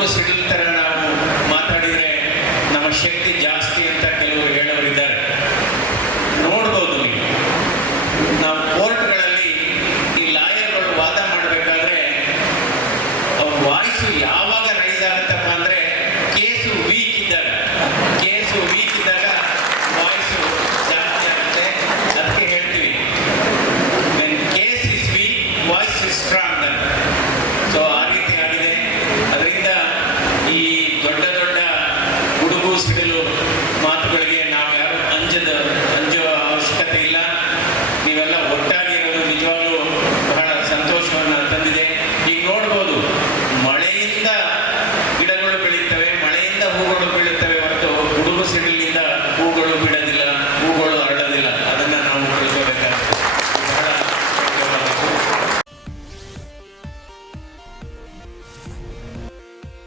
ಕುರುಬ ಸಿಡಿಲ್ ನಾವು ಮಾತಾಡಿದರೆ ನಮ್ಮ ಶಕ್ತಿ ಜಾಸ್ತಿ ಅಂತ ಕೆಲವರು ಹೇಳೋರಿದ್ದಾರೆ. ನೋಡ್ಬೋದು ನೀವು. ನಾವು ಕೋರ್ಟ್ಗಳಲ್ಲಿ ಈ ಲಾಯರ್ಗಳು ವಾದ ಮಾಡಬೇಕಾದ್ರೆ ಅವ್ರ ವಾಯ್ಸು ಯಾವಾಗ Москалев,